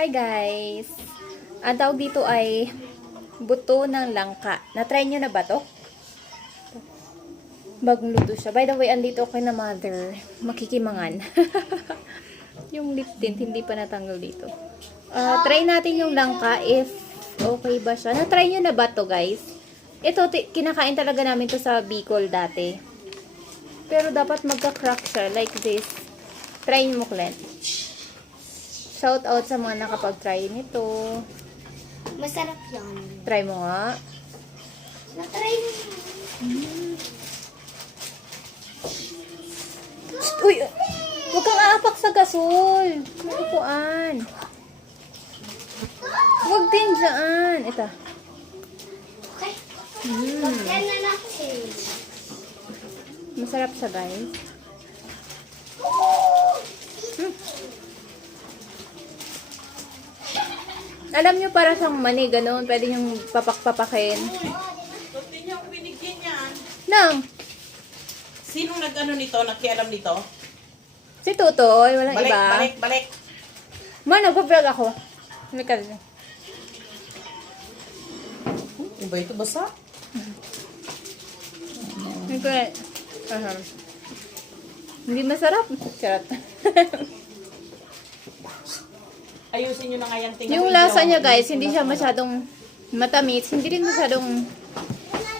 Hi guys! Ang tawag dito ay buto ng langka. Na-try nyo na ba to? Bagong luto siya. By the way, andito ako na mother. Makikimangan. Yung lip tint, hindi pa natanggal dito. Try natin yung langka if okay ba siya. Na-try nyo na ba to guys? Ito, kinakain talaga namin to sa Bicol dati. Pero dapat magka-crack siya like this. Try nyo mo, Clint. Shout out sa mga nakapag-try nito. Masarap yan. Try mo nga. Na-try mo. Uy! Huwag kang aapak sa gasol. May upuan. Huwag din dyan. Ito. Okay. Yan na natin. Masarap siya, guys. Alam nyo, para siyang mani, ganun. Pwede nyo papak-papakin. Hindi niya ako binigyan yan. Nang, Sinong nag-ano nito? Nakialam nito? si Tutoy, walang Balik, iba. balik. Ma, nagpa-vlog ako. Hindi ka rin. Iba ito basa? Hindi ko rin. Hindi masarap. Charot. Ayusin nyo na nga yan. Tingnan Yung mo, lasa hindi niya ako- guys, hindi siya masyadong matamis. Hindi rin masyadong...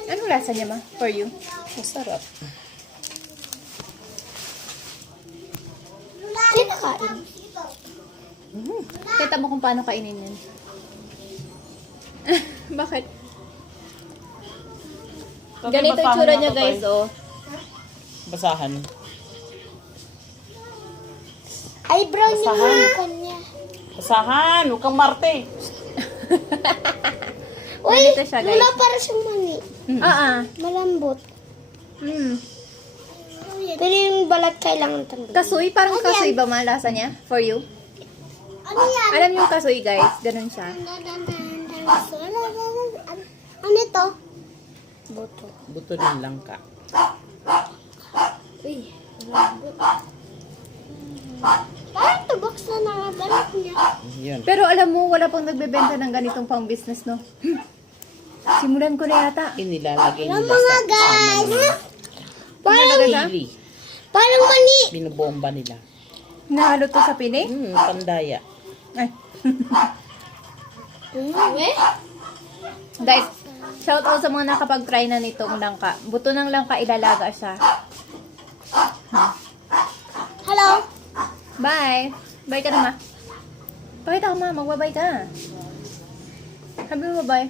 Anong lasa niya ma? For you? Masarap. Sino kain? Kita mo kung paano kainin yun. Bakit? Tatay, Ganito yung basahan tsura nga niya to, guys, Tay. oh. Basahan. Ay, brown yung Basahan. hukon niya. Basahan! Huwag kang Marte. Uy, Ganito siya, guys. wala para siyang mani. Malambot. Malambot. Pero yung balat kailangan tanggalin. Kasoy? Parang kasoy ba ma lasa niya? For you? Ano yan? Alam niyo yung kasoy guys? Ganun siya. Ano ito? Boto. Buto ng langka. Uy, malambot. Parang tubak na nakabalat niya. Yan. Pero alam mo, wala pang nagbebenta ng ganitong pang business, no? Simulan ko na yata. Inilalagay Alam nila mga sa guys. Talaga siya? pili. Parang mani. Binubomba nila. Nahalo to sa pinig? Pandaya. Ay. Eh? Guys, shout out sa mga nakapag-try na nitong langka. Buto ng langka, ilalaga siya. Hello? Bye! Bye ka na, ma. Pakita ko, ma. Magbabay ka. Sabi mo, bye.